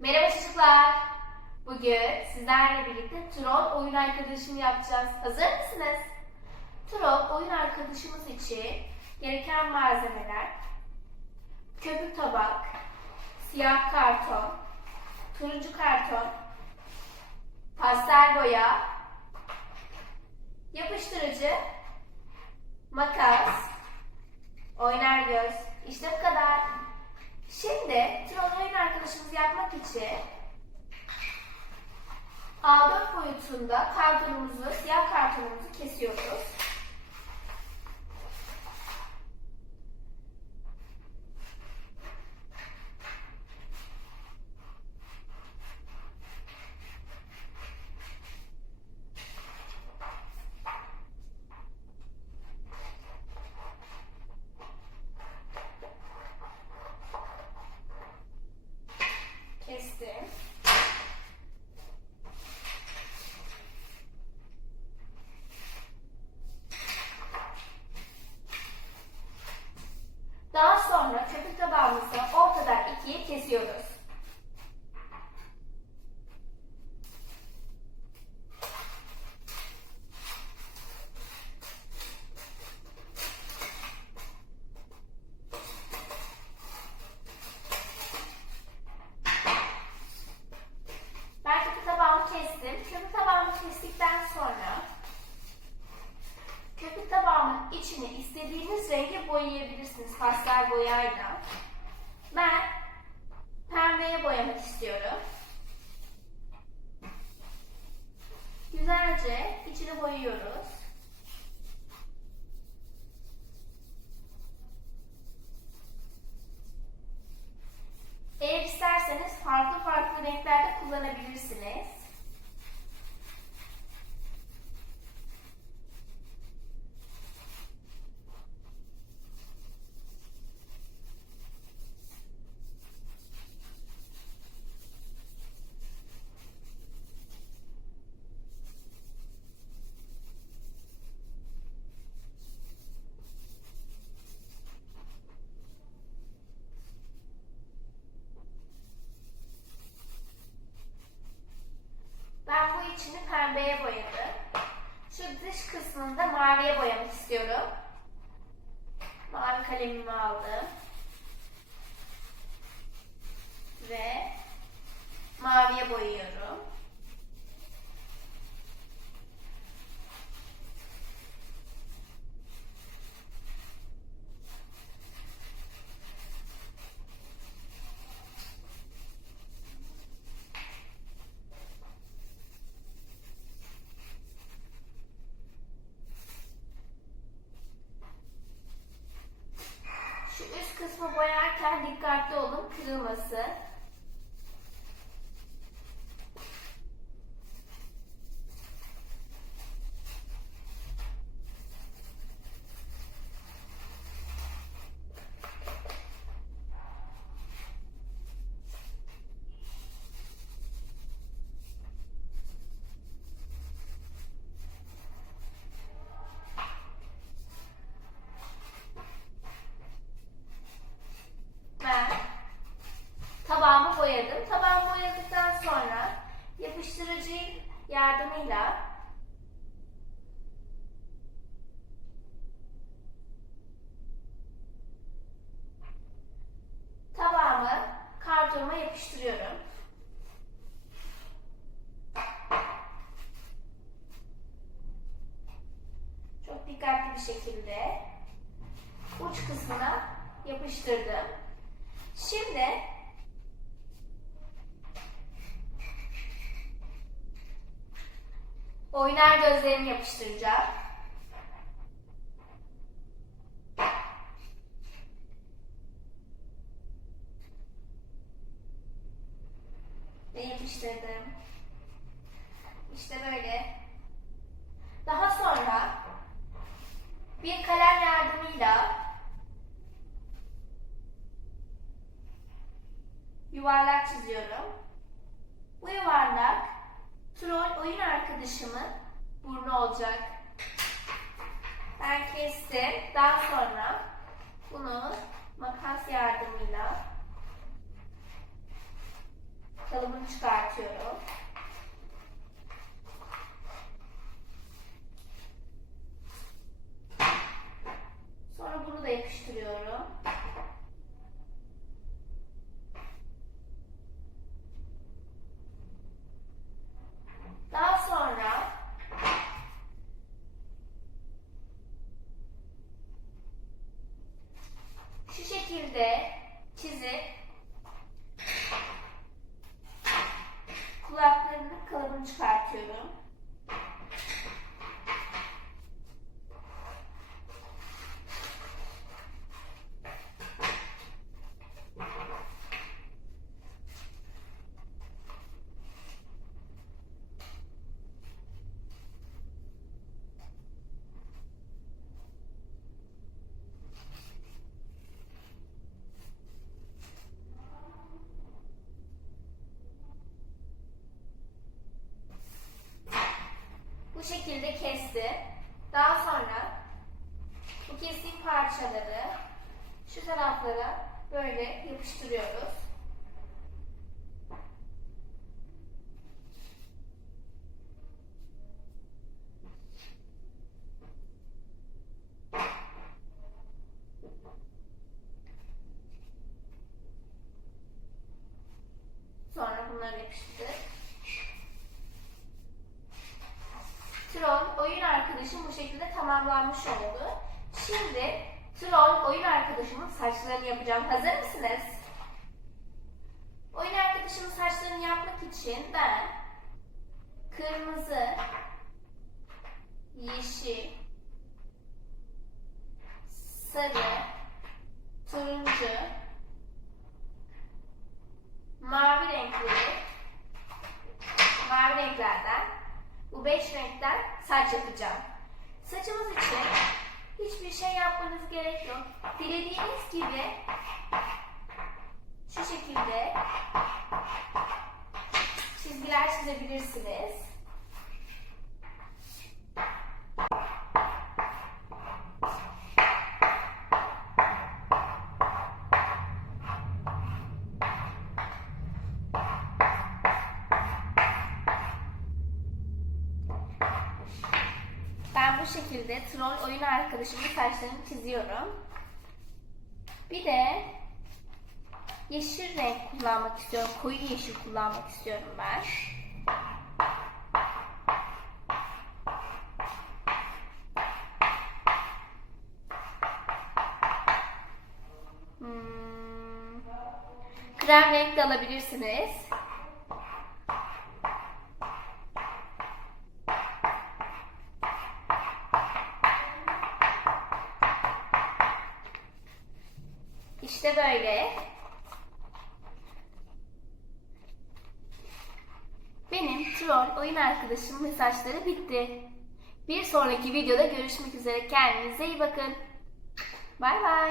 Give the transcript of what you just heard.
Merhaba çocuklar. Bugün sizlerle birlikte troll oyun arkadaşımı yapacağız. Hazır mısınız? Troll oyun arkadaşımız için gereken malzemeler köpük tabak, siyah karton, turuncu karton, pastel boya, yapıştırıcı, makas, oynar göz. İşte bu kadar. Şimdi troll oyun arkadaşımızı yapmak için A4 boyutunda kartonumuzu, siyah kartonumuzu kesiyoruz. Kestim. Daha sonra köpük tabağımızı ortadan ikiye kesiyoruz. Ben köpük tabağımı kestim. Köpük tabağımı kestikten sonra köpük tabağımın içini istediğiniz renge boyayabilirsiniz pastel boyayla. Ben pembeye boyamak istiyorum. Güzelce içini boyuyoruz. Eğer isterseniz farklı farklı renklerde kullanabilirsiniz. Ben bu içini pembeye boyadım. Şu dış kısmını da maviye boyamak istiyorum. Mavi kalemimi aldım. Ve maviye boyuyorum. Şu üst kısmı boyarken dikkatli olun kırılması. Ben tabağımı boyadım. Tabağımı boyadıktan sonra yapıştırıcı yardımıyla tabağımı kartonuma yapıştırıyorum. Çok dikkatli bir şekilde uç kısmına yapıştırdım. Şimdi oynar gözlerimi yapıştıracağım. Ve yapıştırdım. İşte böyle. Daha sonra bir kalem yardımıyla yuvarlak çiziyorum. Bu yuvarlak troll oyun arkadaşımın burnu olacak. Ben. Daha sonra bunu makas yardımıyla çıkartıyorum. Sonra bunu da yapıştırıyorum. Daha sonra şu şekilde çizip kulaklarının kalıbını çıkartıyorum. Bu şekilde kesti. Daha sonra bu kestiğim parçaları şu taraflara böyle yapıştırıyoruz. Sonra bunları yapıştırdık. Troll oyun arkadaşım bu şekilde tamamlanmış oldu. Şimdi Troll oyun arkadaşımın saçlarını yapacağım. Hazır mısınız? Oyun arkadaşımın saçlarını yapmak için ben kırmızı, yeşil, sarı, turuncu, çizgiler çizebilirsiniz. Ben bu şekilde troll oyun arkadaşımın saçlarını çiziyorum. Bir de yeşil renk kullanmak istiyorum. Koyu yeşil kullanmak istiyorum ben. Hmm. Krem renk de alabilirsiniz. İşte böyle. Troll oyun arkadaşım mesajları bitti. Bir sonraki videoda görüşmek üzere. Kendinize iyi bakın. Bay bay.